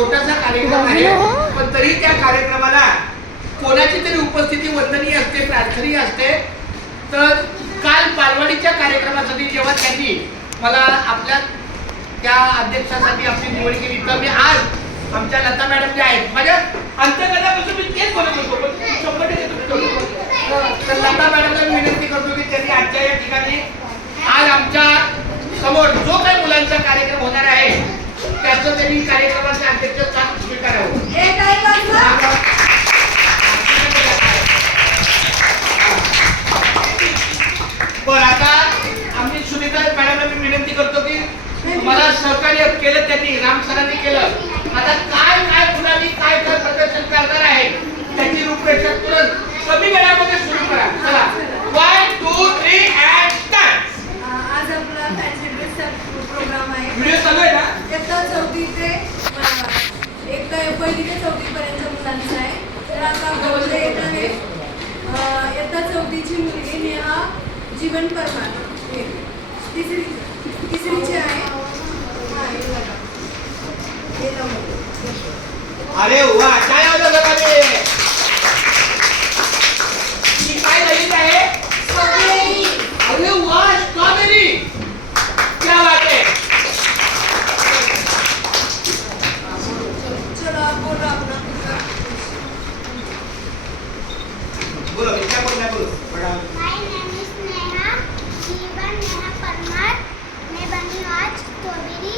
छोटासा कार्यक्रम आहे, पण तरी त्या कार्यक्रमाला कोणाची तरी उपस्थिती वंदनीय असते, प्रार्थनीय असते. तर काल बालवाडीच्या कार्यक्रमासाठी जेव्हा त्यांनी मला आपल्या त्या अध्यक्षासाठी आपली निवड केली, तर मी आज आमच्या लता मॅडम ज्या आहेत, माझ्या अंतर्गतापासून मी तेच बोलत होतो, पण 100% तुम्ही तर लता मॅडमला मी विनंती करतो की त्यांनी आजच्या या ठिकाणी आज आमच्या समोर जो काही मुलांचा कार्यक्रम होणार आहे त्याचं त्यांनी कार्यक्रमाचे अध्यक्षस्थान स्वीकारावं. पण आता आम्ही सुनीता मॅडमला मी विनंती करतो की मला सहकार्य केलं त्यांनी, राम सरांनी केलं. आता काय काय मुलांनी काय काय प्रदर्शन करणार आहे त्याची रूपरेषा तुरंत कमी वेळामध्ये सुरू करा. चला 1 2 3 अँड स्टार्ट. आज आपला फॅन्सी ड्रेसचा प्रोग्राम आहे. व्हिडिओ चालू आहे ना? इयत्ता 4थी ते पहिली ते 4थी पर्यंत मुलांचा आहे. तर आता बघूया येत आहे इयत्ता 4थीची मुलगी नेहा जीवन परमार, तिसरीची आहे. अरे वा, काय आवडलं सगळ्यांनी? ही काय गणित आहे? स्ट्रॉबेरी. अरे वा, स्ट्रॉबेरी. क्या बात है. चलो आप बोलो अपना. बोलो, क्या बोलना है, बोलो. My name is Neha, Jeevan Neha Parmar. मैं बनी आज स्ट्रॉबेरी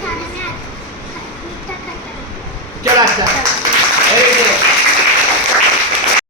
खाने में मीठा खट्टा. चला अच्छा.